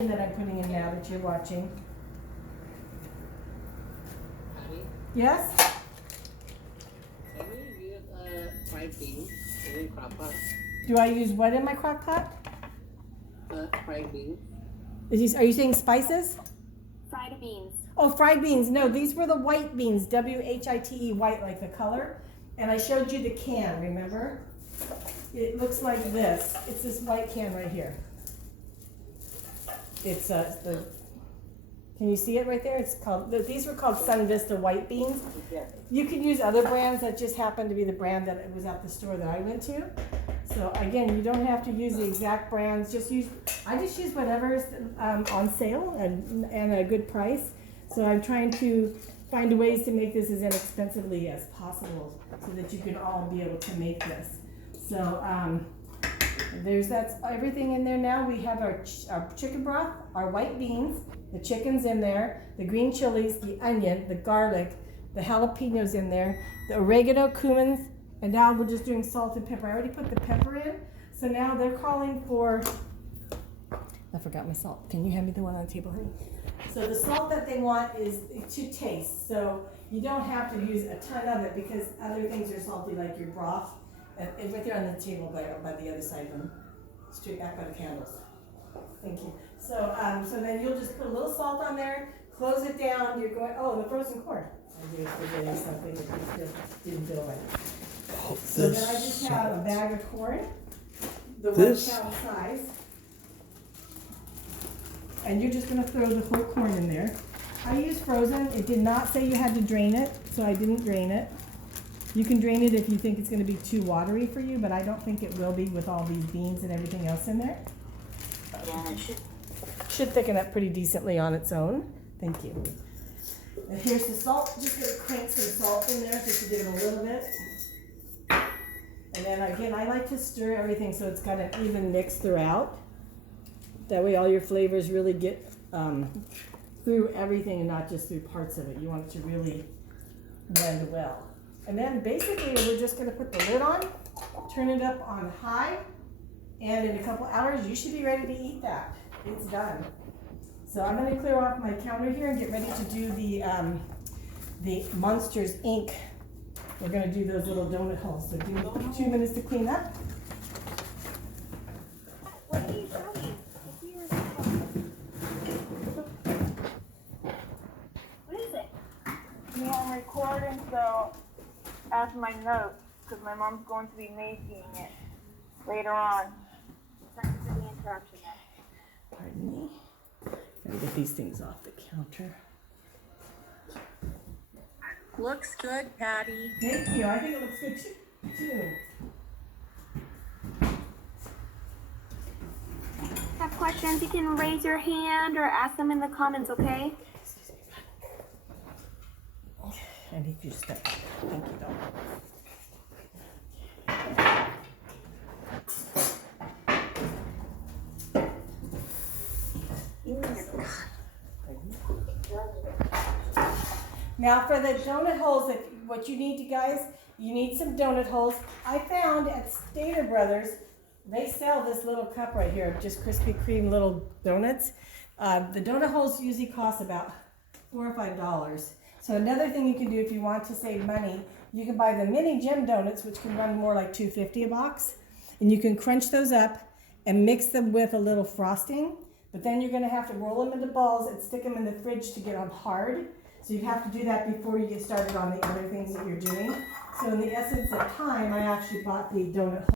that I'm putting in now that you're watching. Honey, Yes? can you use fried beans in crock pot? Do I use what in my crock pot? Fried beans. Are you saying spices? Fried beans. Oh, fried beans. No, these were the white beans. W-H-I-T-E, white, like the color. And I showed you the can, remember? It looks like this. It's this white can right here. It's can you see it right there? It's called, these were called Sun Vista white beans. You can use other brands. That just happened to be the brand that was at the store that I went to. So again, you don't have to use the exact brands. I just use whatever's on sale and a good price. So I'm trying to find ways to make this as inexpensively as possible so that you can all be able to make this. So that's everything in there now. We have our chicken broth, our white beans, the chicken's in there, the green chilies, the onion, the garlic, the jalapenos in there, the oregano, cumin, and now we're just doing salt and pepper. I already put the pepper in, so now they're calling for, I forgot my salt. Can you hand me the one on the table, honey? So the salt that they want is to taste, so you don't have to use a ton of it because other things are salty like your broth. And right there on the table by the other side of them, straight back by the candles. Thank you. So so then you'll just put a little salt on there, close it down. You're going, oh, the frozen corn. I was forgetting something that didn't feel right. So then I just have a bag of corn, the 1 pound size. And you're just gonna throw the whole corn in there. I use frozen. It did not say you had to drain it, so I didn't drain it. You can drain it if you think it's going to be too watery for you, but I don't think it will be with all these beans and everything else in there. Yeah, it Should thicken up pretty decently on its own. Thank you. And here's the salt. Just going to crank some salt in there just to give it a little bit. And then again, I like to stir everything so it's got an even mix throughout. That way all your flavors really get through everything and not just through parts of it. You want it to really blend well. And then basically we're just going to put the lid on, turn it up on high, and in a couple hours you should be ready to eat that. It's done. So I'm going to clear off my counter here and get ready to do the Monsters Inc. We're going to do those little donut holes. So give me 2 minutes to clean up. What are you showing? What is it? Yeah, I'm recording, so add my notes, because my mom's going to be making it later on. Thanks for the interruption there. Pardon me. Gotta get these things off the counter. Looks good, Patty. Thank you. I think it looks good too. Have questions, you can raise your hand or ask them in the comments, okay? I need you to step. Thank you, though. Now for the donut holes, what you need, you guys, you need some donut holes. I found at Stater Brothers, they sell this little cup right here of just Krispy Kreme little donuts. The donut holes usually cost about $4 or $5. So another thing you can do if you want to save money, you can buy the mini Jim donuts, which can run more like $2.50 a box, and you can crunch those up and mix them with a little frosting. But then you're going to have to roll them into balls and stick them in the fridge to get them hard. So you have to do that before you get started on the other things that you're doing. So in the essence of time, I actually bought the donut